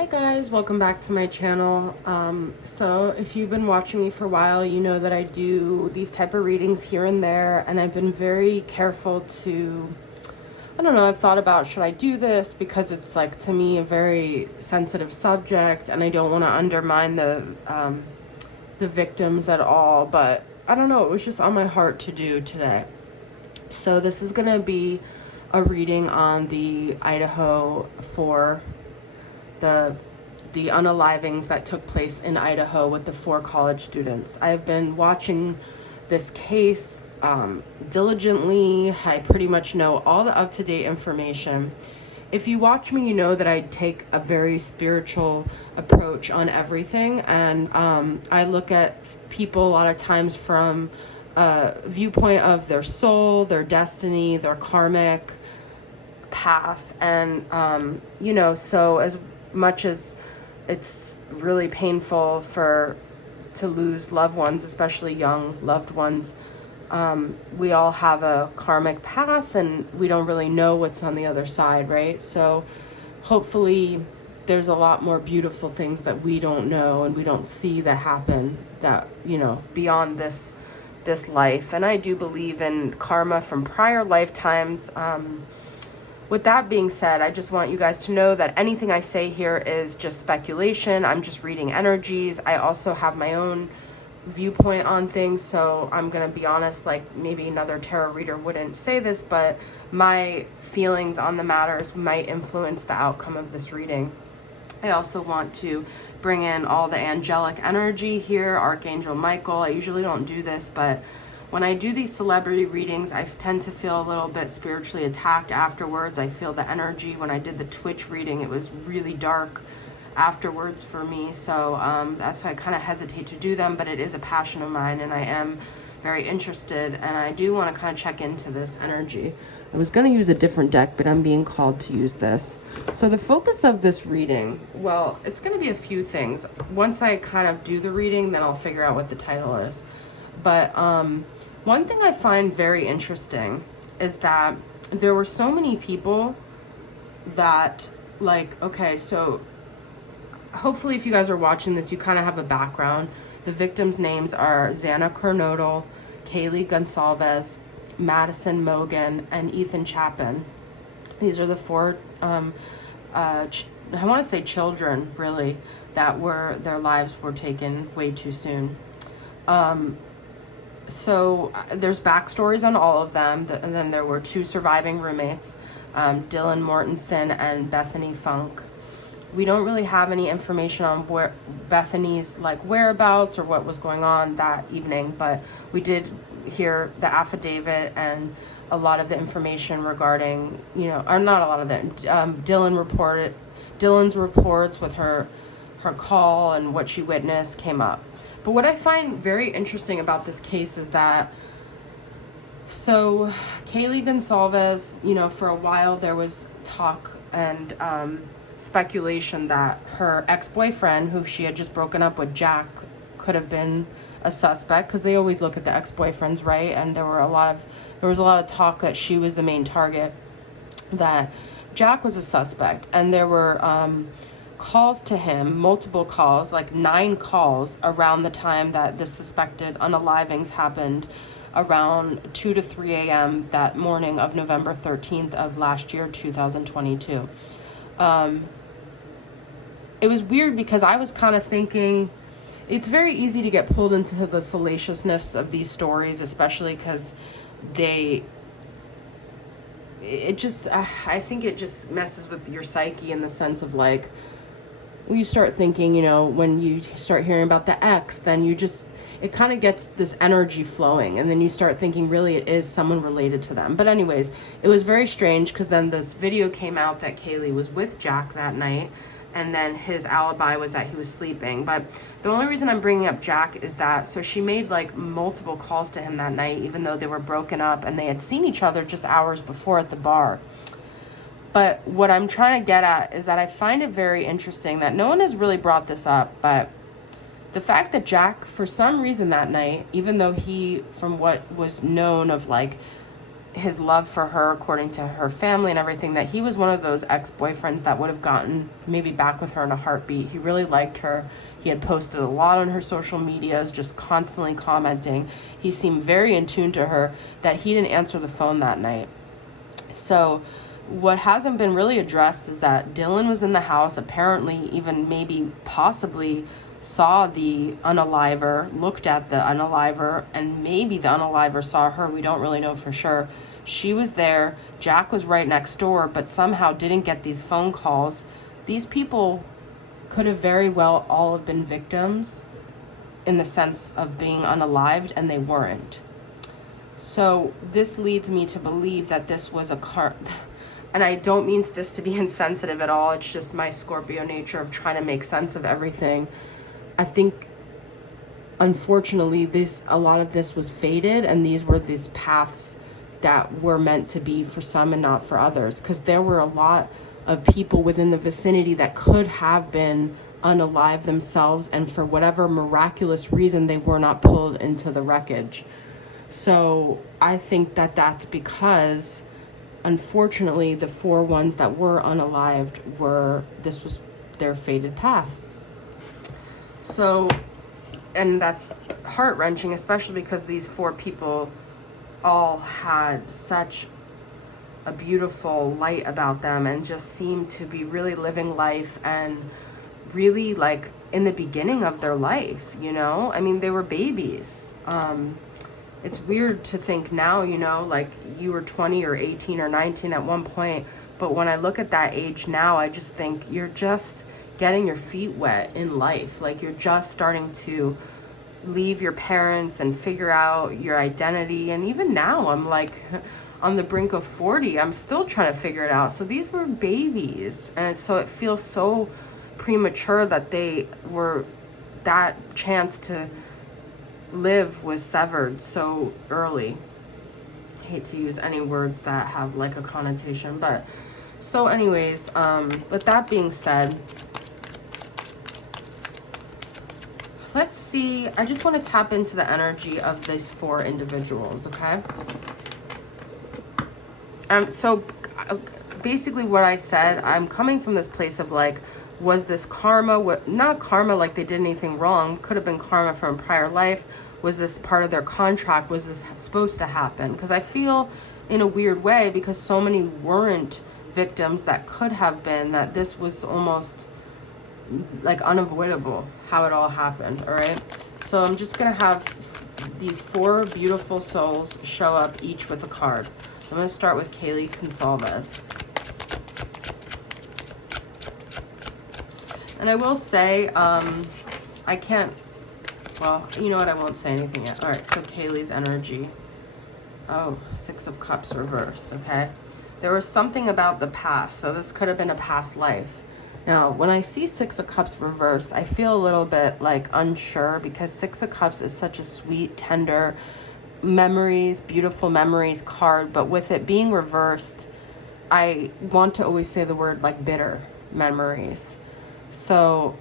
Hi guys, welcome back to my channel. So if you've been watching me for a while, you know that I do these type of readings here and there, and I've been very careful to, I don't know, I've thought about, should I do this, because it's like, to me, a very sensitive subject, and I don't want to undermine the victims at all, but I don't know, it was just on my heart to do today. So this is gonna be a reading on the Idaho for the unalivings that took place in Idaho with the 4 college students. I've been watching this case diligently. I pretty much know all the up-to-date information. If you watch me, you know that I take a very spiritual approach on everything, and I look at people a lot of times from a viewpoint of their soul, their destiny, their karmic path, and you know, so as much as it's really painful to lose loved ones, especially young loved ones, we all have a karmic path, and we don't really know what's on the other side, right? So hopefully there's a lot more beautiful things that we don't know and we don't see that happen, that, you know, beyond this life. And I do believe in karma from prior lifetimes. With that being said, I just want you guys to know that anything I say here is just speculation. I'm just reading energies. I also have my own viewpoint on things, so I'm gonna be honest, like maybe another tarot reader wouldn't say this, but my feelings on the matters might influence the outcome of this reading. I also want to bring in all the angelic energy here, Archangel Michael. I usually don't do this, but when I do these celebrity readings, I tend to feel a little bit spiritually attacked afterwards. I feel the energy. When I did the Twitch reading, it was really dark afterwards for me. So that's why I kind of hesitate to do them, but it is a passion of mine, and I am very interested, and I do want to kind of check into this energy. I was going to use a different deck, but I'm being called to use this. So the focus of this reading, well, it's going to be a few things. Once I kind of do the reading, then I'll figure out what the title is. But one thing I find very interesting is that there were so many people that, like, okay, so hopefully if you guys are watching this, you kind of have a background. The victims' names are Xana Kernodle, Kaylee Gonsalves, Madison Mogan, and Ethan Chapin. These are the 4, I want to say children, really, that their lives were taken way too soon. So there's backstories on all of them, and then there were 2 surviving roommates, Dylan Mortensen and Bethany Funk. We don't really have any information on where Bethany's whereabouts or what was going on that evening, but we did hear the affidavit and a lot of the information regarding, you know, or not a lot of it. Dylan's reports with her call and what she witnessed came up. But what I find very interesting about this case is that, so Kaylee Gonsalves, you know, for a while there was talk and speculation that her ex-boyfriend, who she had just broken up with, Jack, could have been a suspect, because they always look at the ex-boyfriends, right? And there was a lot of talk that she was the main target, that Jack was a suspect, and there were calls to him, multiple calls, like 9 calls around the time that the suspected unalivings happened, around 2 to 3 a.m. that morning of November 13th of last year, 2022. It was weird because I was kind of thinking, it's very easy to get pulled into the salaciousness of these stories, especially because I think it just messes with your psyche in the sense of, like, you start thinking, you know, when you start hearing about the ex, then it kind of gets this energy flowing, and then you start thinking really it is someone related to them. But anyways, it was very strange, because then this video came out that Kaylee was with Jack that night, and then his alibi was that he was sleeping. But the only reason I'm bringing up Jack is that, so she made like multiple calls to him that night, even though they were broken up and they had seen each other just hours before at the bar. But what I'm trying to get at is that I find it very interesting that no one has really brought this up, but the fact that Jack, for some reason that night, even though he, from what was known of like his love for her, according to her family and everything, that he was one of those ex-boyfriends that would have gotten maybe back with her in a heartbeat. He really liked her. He had posted a lot on her social medias, just constantly commenting. He seemed very in tune to her, that he didn't answer the phone that night. So what hasn't been really addressed is that Dylan was in the house, apparently even maybe possibly saw the unaliver, looked at the unaliver, and maybe the unaliver saw her. We don't really know for sure. She was there. Jack was right next door, but somehow didn't get these phone calls. These people could have very well all have been victims in the sense of being unalived, and they weren't. So this leads me to believe that this was a and I don't mean this to be insensitive at all. It's just my Scorpio nature of trying to make sense of everything. I think, unfortunately, a lot of this was fated, and these were these paths that were meant to be for some and not for others, because there were a lot of people within the vicinity that could have been unalive themselves, and for whatever miraculous reason, they were not pulled into the wreckage. So I think that that's because, unfortunately, the 4 ones that were unalived this was their fated path. So, and that's heart-wrenching, especially because these 4 people all had such a beautiful light about them and just seemed to be really living life and really like in the beginning of their life, you know? I mean, they were babies. It's weird to think now, you know, like you were 20 or 18 or 19 at one point, but when I look at that age now, I just think you're just getting your feet wet in life. Like you're just starting to leave your parents and figure out your identity. And even now I'm like on the brink of 40, I'm still trying to figure it out. So these were babies, and so it feels so premature that that chance to live was severed so early. I hate to use any words that have like a connotation, but so anyways, with that being said, let's see. I just want to tap into the energy of these 4 individuals, okay? So basically what I said, I'm coming from this place of like, was this karma? Not karma like they did anything wrong. Could have been karma from a prior life. Was this part of their contract? Was this supposed to happen? Because I feel in a weird way, because so many weren't victims that could have been, that this was almost like unavoidable how it all happened. All right, so I'm just gonna have these 4 beautiful souls show up, each with a card. I'm gonna start with Kaylee Consalves. And I will say, I can't, well, you know what, I won't say anything yet. All right, so Kaylee's energy. Oh, 6 of Cups reversed, okay? There was something about the past, so this could have been a past life. Now, when I see 6 of Cups reversed, I feel a little bit like unsure, because 6 of Cups is such a sweet, tender, memories, beautiful memories card, but with it being reversed, I want to always say the word like bitter memories. So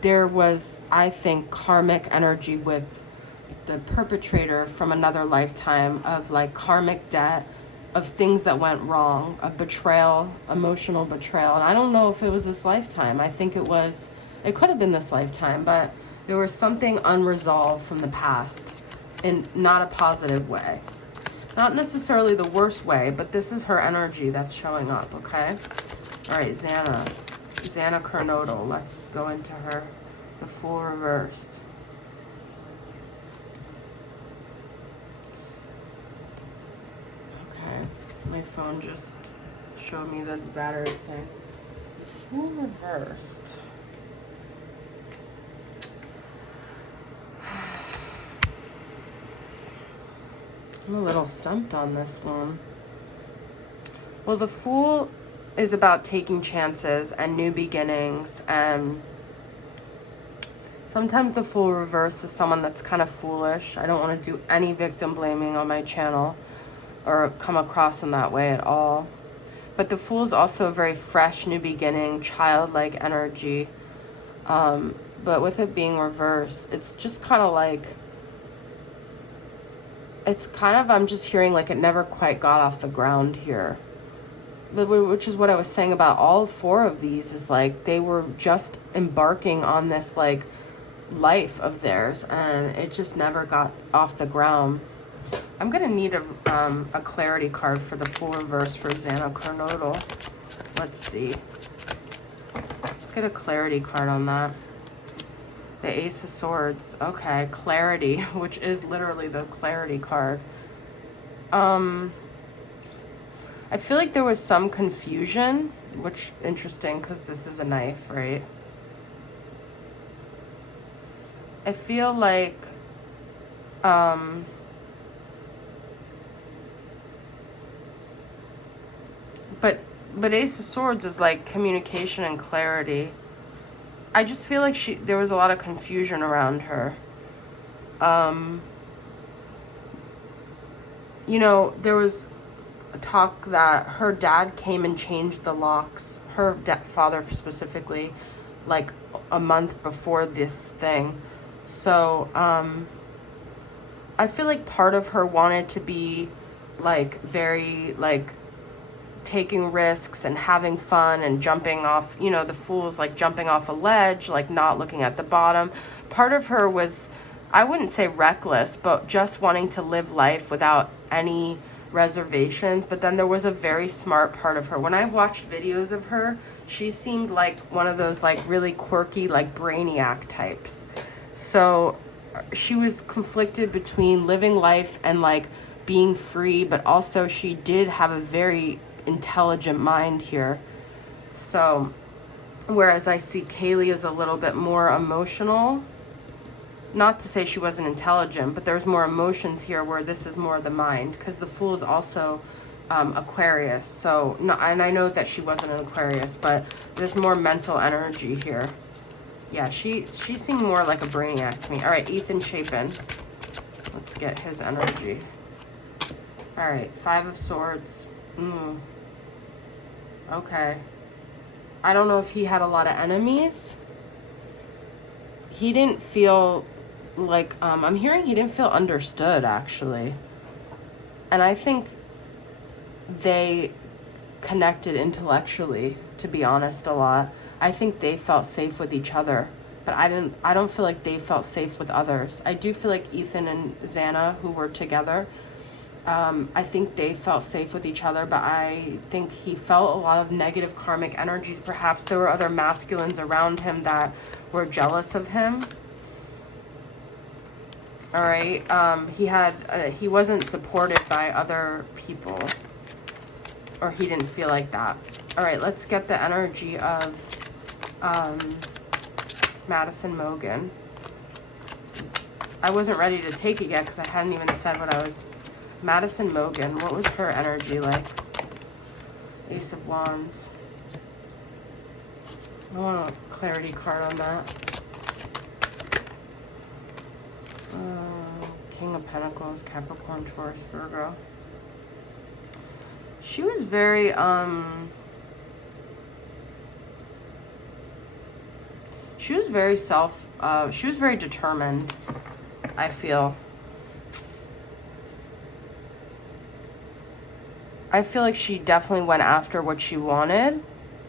there was, I think, karmic energy with the perpetrator from another lifetime of like karmic debt, of things that went wrong, of betrayal, emotional betrayal. And I don't know if it was this lifetime. I think it could have been this lifetime, but there was something unresolved from the past in not a positive way. Not necessarily the worst way, but this is her energy that's showing up, okay? All right, Xana Kernodle. Let's go into her. The Fool reversed. Okay, my phone just showed me the battery thing. The Fool reversed. I'm a little stumped on this one. Well, the Fool is about taking chances and new beginnings, and sometimes the Fool reverse is someone that's kind of foolish. I don't want to do any victim blaming on my channel or come across in that way at all. But the Fool is also a very fresh, new beginning, childlike energy. But with it being reversed, it's just kind of like it's kind of, I'm just hearing like it never quite got off the ground here. Which is what I was saying about all 4 of these, is like they were just embarking on this like life of theirs, and it just never got off the ground. I'm gonna need a clarity card for the Fool reverse for Xana Kernodle. Let's see. Let's get a clarity card on that. The Ace of Swords. Okay, clarity, which is literally the clarity card. I feel like there was some confusion, which interesting because this is a knife, right? I feel like but Ace of Swords is like communication and clarity. I just feel like there was a lot of confusion around her. You know, there was a talk that her dad came and changed the locks, her father specifically, like a month before this thing. So, I feel like part of her wanted to be like very like taking risks and having fun and jumping off, you know, the Fool's like jumping off a ledge, like not looking at the bottom. Part of her was, I wouldn't say reckless, but just wanting to live life without any reservations. But then there was a very smart part of her. When I watched videos of her, she seemed like one of those like really quirky, like brainiac types. So she was conflicted between living life and like being free, but also she did have a very intelligent mind here. So whereas I see Kaylee is a little bit more emotional, not to say she wasn't intelligent, but there's more emotions here, where this is more the mind, because the Fool is also Aquarius. So no, and I know that she wasn't an Aquarius, but there's more mental energy here. Yeah, she seemed more like a brainiac to me. All right, Ethan Chapin, let's get his energy. All right, 5 of Swords. Okay. I don't know if he had a lot of enemies. He didn't feel like, I'm hearing he didn't feel understood, actually. And I think they connected intellectually, to be honest, a lot. I think they felt safe with each other, but I don't feel like they felt safe with others. I do feel like Ethan and Xana, who were together, I think they felt safe with each other, but I think he felt a lot of negative karmic energies. Perhaps there were other masculines around him that were jealous of him. All right. He wasn't supported by other people, or he didn't feel like that. All right, let's get the energy of Madison Mogan. I wasn't ready to take it yet because I hadn't even said what I was. Madison Mogan, what was her energy like? Ace of Wands. I want a clarity card on that. King of Pentacles, Capricorn, Taurus, Virgo. She was very, she was very determined, I feel. I feel like she definitely went after what she wanted.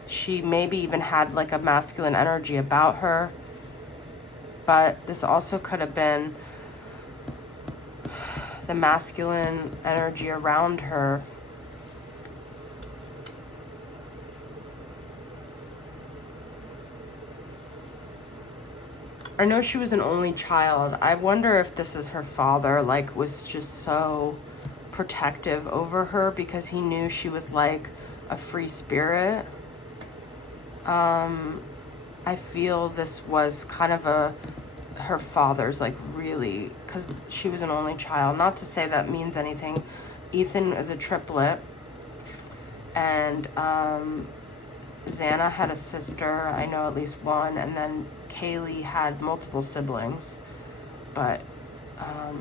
She maybe even had like a masculine energy about her. But this also could have been the masculine energy around her. I know she was an only child. I wonder if this is her father, like, was just so protective over her because he knew she was like a free spirit. I feel this was kind of her father's, like, really, because she was an only child. Not to say that means anything. Ethan is a triplet, and Xana had a sister, I know at least one, and then Kaylee had multiple siblings. But I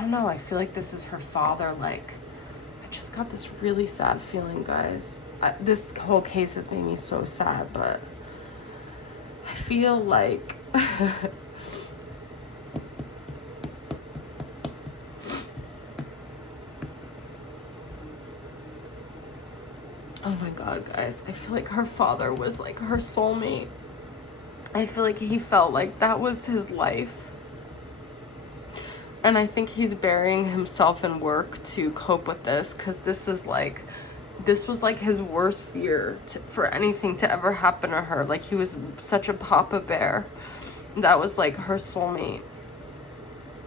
don't know, I feel like this is her father. Like, I just got this really sad feeling, guys. This whole case has made me so sad, but I feel like Oh my God, guys. I feel like her father was like her soulmate. I feel like he felt like that was his life. And I think he's burying himself in work to cope with this, because this was like his worst fear for anything to ever happen to her. Like, he was such a papa bear. That was like her soulmate.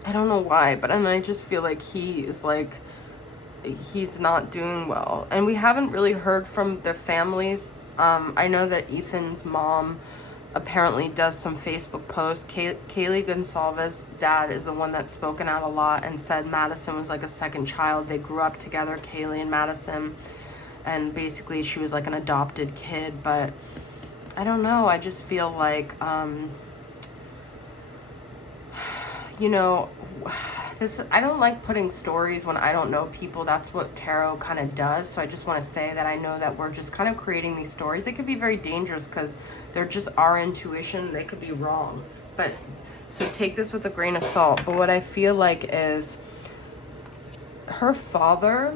I don't know why, but and I just feel like he is like, he's not doing well. And we haven't really heard from their families. I know that Ethan's mom apparently does some Facebook posts. Kaylee Gonsalves' dad is the one that's spoken out a lot and said Madison was like a second child. They grew up together, Kaylee and Madison, and basically she was like an adopted kid. But I don't know, I just feel like you know, I don't like putting stories when I don't know people. That's what tarot kind of does. So I just want to say that I know that we're just kind of creating these stories. They could be very dangerous because they're just our intuition. They could be wrong. But so take this with a grain of salt. But what I feel like is her father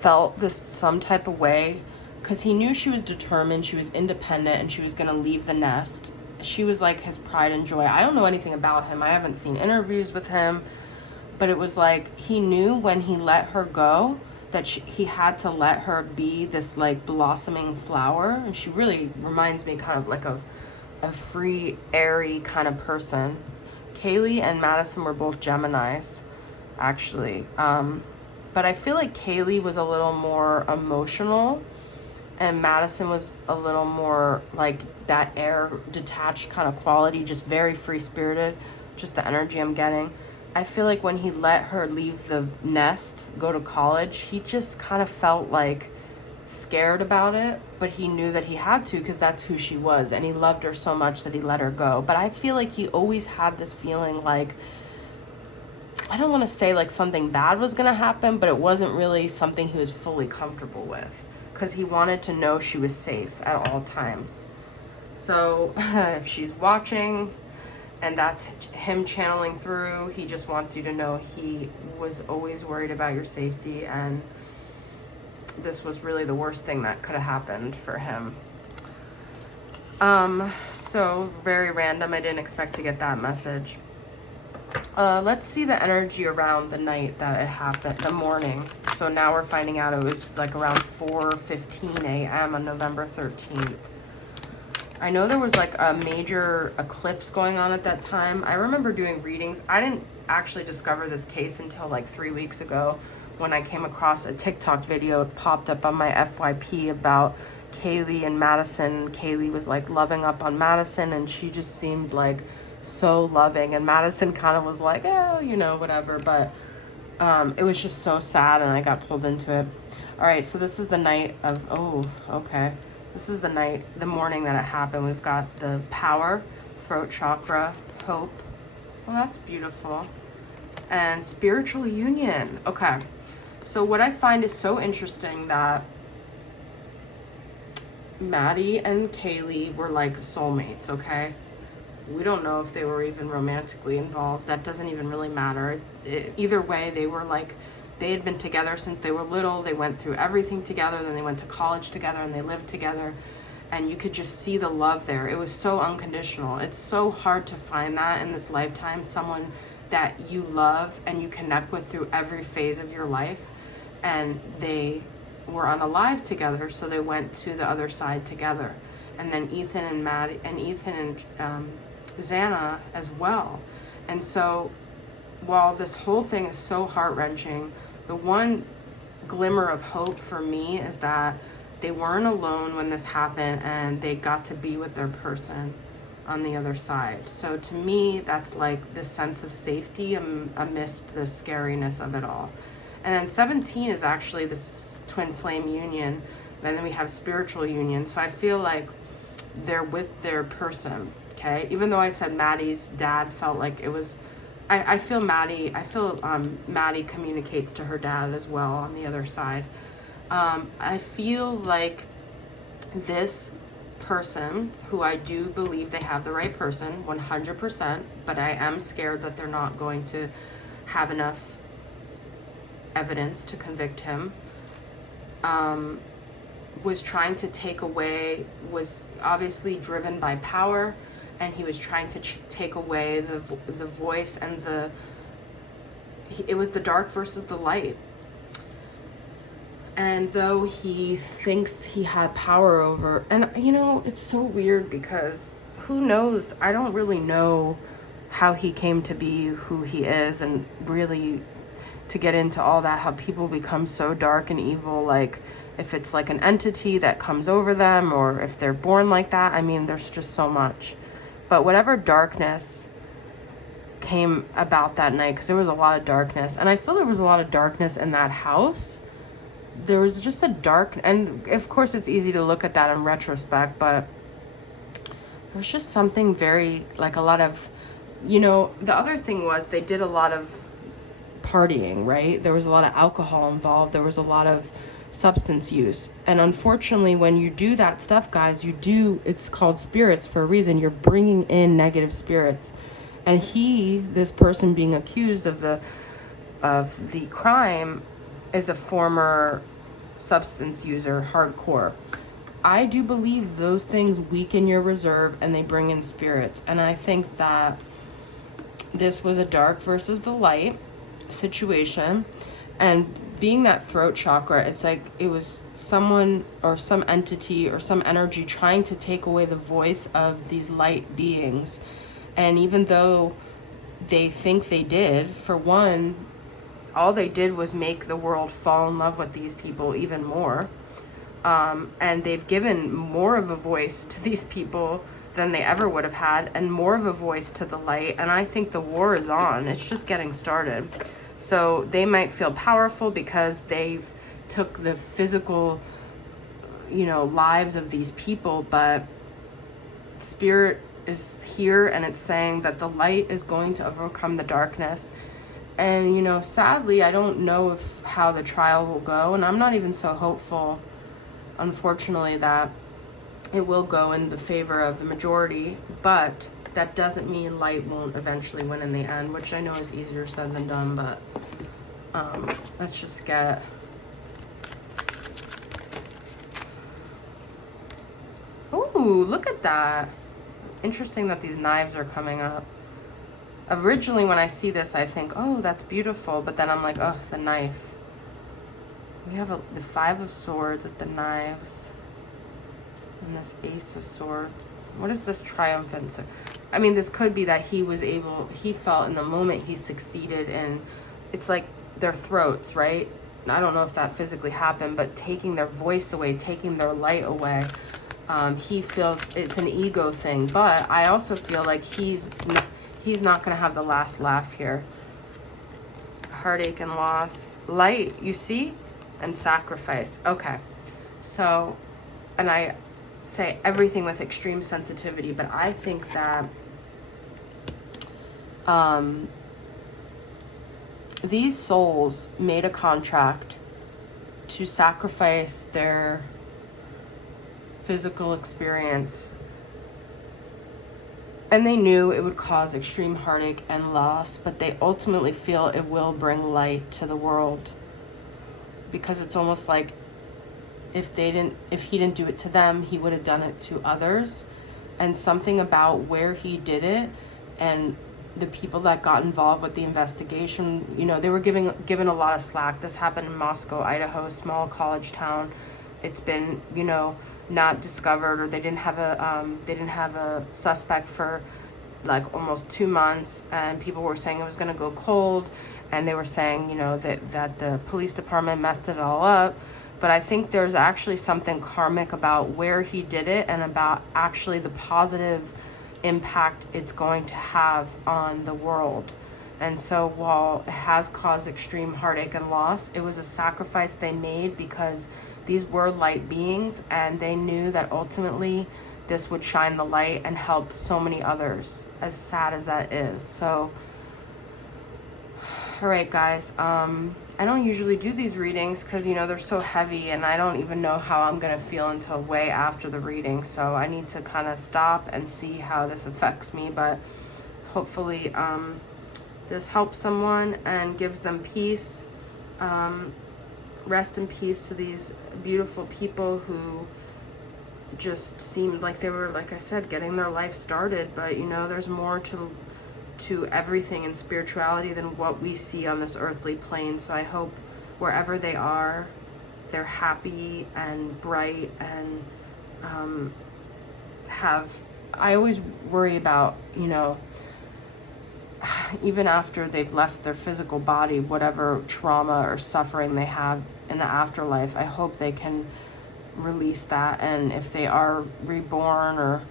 felt this some type of way because he knew she was determined, she was independent, and she was going to leave the nest. She was like his pride and joy. I don't know anything about him. I haven't seen interviews with him, but it was like he knew when he let her go that he had to let her be this like blossoming flower. And she really reminds me kind of like a free, airy kind of person. Kaylee and Madison were both Geminis, actually. But I feel like Kaylee was a little more emotional, and Madison was a little more like that air detached kind of quality, just very free-spirited, just the energy I'm getting. I feel like when he let her leave the nest, go to college, he just kind of felt like scared about it, but he knew that he had to because that's who she was, and he loved her so much that he let her go. But I feel like he always had this feeling like, I don't want to say like something bad was going to happen, but it wasn't really something he was fully comfortable with, because he wanted to know she was safe at all times. So if she's watching and that's him channeling through, he just wants you to know he was always worried about your safety, and this was really the worst thing that could have happened for him. So very random. I didn't expect to get that message. Let's see the energy around the night that it happened, the morning. So now we're finding out it was like around 4:15 a.m. on November 13th. I know there was like a major eclipse going on at that time. I remember doing readings. I didn't actually discover this case until like 3 weeks ago when I came across a TikTok video. It popped up on my FYP about Kaylee and Madison. Kaylee was like loving up on Madison, and she just seemed like so loving, and Madison kind of was like, oh, you know, whatever. But it was just so sad, and I got pulled into it. All right, so this is the night of, oh, okay. This is the morning that it happened. We've got the power, throat chakra, hope. Well, that's beautiful. And spiritual union. Okay. So what I find is so interesting that Maddie and Kaylee were like soulmates, okay? We don't know if they were even romantically involved. That doesn't even really matter. Either way, they were like, they had been together since they were little. They went through everything together. Then they went to college together, and they lived together. And you could just see the love there. It was so unconditional. It's so hard to find that in this lifetime, someone that you love and you connect with through every phase of your life. And they were unalive together, so they went to the other side together. And then Ethan and Maddie, and Ethan and Xana as well. And so while this whole thing is so heart-wrenching, the one glimmer of hope for me is that they weren't alone when this happened, and they got to be with their person on the other side. So to me, that's like this sense of safety amidst the scariness of it all. And then 17 is actually this twin flame union, and then we have spiritual union. So I feel like they're with their person. Okay, even though I said Maddie's dad felt like it was, I feel Maddie communicates to her dad as well on the other side. I feel like this person, who I do believe they have the right person, 100%, but I am scared that they're not going to have enough evidence to convict him. was trying to take away, was obviously driven by power, and he was trying to take away the voice and it was the dark versus the light. And though he thinks he had power over, and you know, it's so weird because who knows? I don't really know how he came to be who he is, and really to get into all that, how people become so dark and evil, like if it's like an entity that comes over them or if they're born like that. I mean, there's just so much. But whatever darkness came about that night, because there was a lot of darkness, and I feel there was a lot of darkness in that house. There was just a dark, and of course it's easy to look at that in retrospect, but it was just something very, like a lot of, you know, the other thing was they did a lot of partying, right? There was a lot of alcohol involved. There was a lot of substance use. And unfortunately, when you do that stuff, guys, it's called spirits for a reason. You're bringing in negative spirits. And this person being accused of the crime, is a former substance user, hardcore. I do believe those things weaken your reserve and they bring in spirits. And I think that this was a dark versus the light situation. And being that throat chakra, it's like it was someone or some entity or some energy trying to take away the voice of these light beings. And even though they think they did, for one, all they did was make the world fall in love with these people even more. And they've given more of a voice to these people than they ever would have had, and more of a voice to the light. And I think the war is on. It's just getting started. So they might feel powerful because they've took the physical, you know, lives of these people, but spirit is here and it's saying that the light is going to overcome the darkness. And, you know, sadly, I don't know how the trial will go, and I'm not even so hopeful, unfortunately, that it will go in the favor of the majority, but that doesn't mean light won't eventually win in the end, which I know is easier said than done, but let's just get... Ooh, look at that. Interesting that these knives are coming up. Originally, when I see this, I think, oh, that's beautiful. But then I'm like, oh, the knife. We have the Five of Swords at the knives. And this Ace of Swords. What is this triumphant? I mean, this could be that he felt in the moment he succeeded in, it's like their throats, right? I don't know if that physically happened, but taking their voice away, taking their light away. He feels it's an ego thing. But I also feel like he's not going to have the last laugh here. Heartache and loss. Light, you see? And sacrifice. Okay. So, and I say everything with extreme sensitivity, but I think that these souls made a contract to sacrifice their physical experience, and they knew it would cause extreme heartache and loss, but they ultimately feel it will bring light to the world, because it's almost like if he didn't do it to them, he would have done it to others. And something about where he did it and the people that got involved with the investigation, you know, they were given a lot of slack. This happened in Moscow, Idaho, small college town. It's been, you know, not discovered, or they didn't have a suspect for like almost 2 months, and people were saying it was going to go cold, and they were saying, you know, that the police department messed it all up. But I think there's actually something karmic about where he did it and about actually the positive impact it's going to have on the world. And so while it has caused extreme heartache and loss, it was a sacrifice they made because these were light beings, and they knew that ultimately this would shine the light and help so many others, as sad as that is. So, all right, guys, I don't usually do these readings because, you know, they're so heavy, and I don't even know how I'm going to feel until way after the reading. So I need to kind of stop and see how this affects me. But hopefully this helps someone and gives them peace. rest in peace to these beautiful people who just seemed like they were, like I said, getting their life started. But you know, there's more to everything in spirituality than what we see on this earthly plane. So I hope wherever they are, they're happy and bright and I always worry about, you know, even after they've left their physical body, whatever trauma or suffering they have in the afterlife, I hope they can release that, and if they are reborn or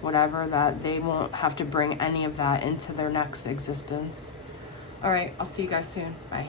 whatever, that they won't have to bring any of that into their next existence. All right, I'll see you guys soon. Bye.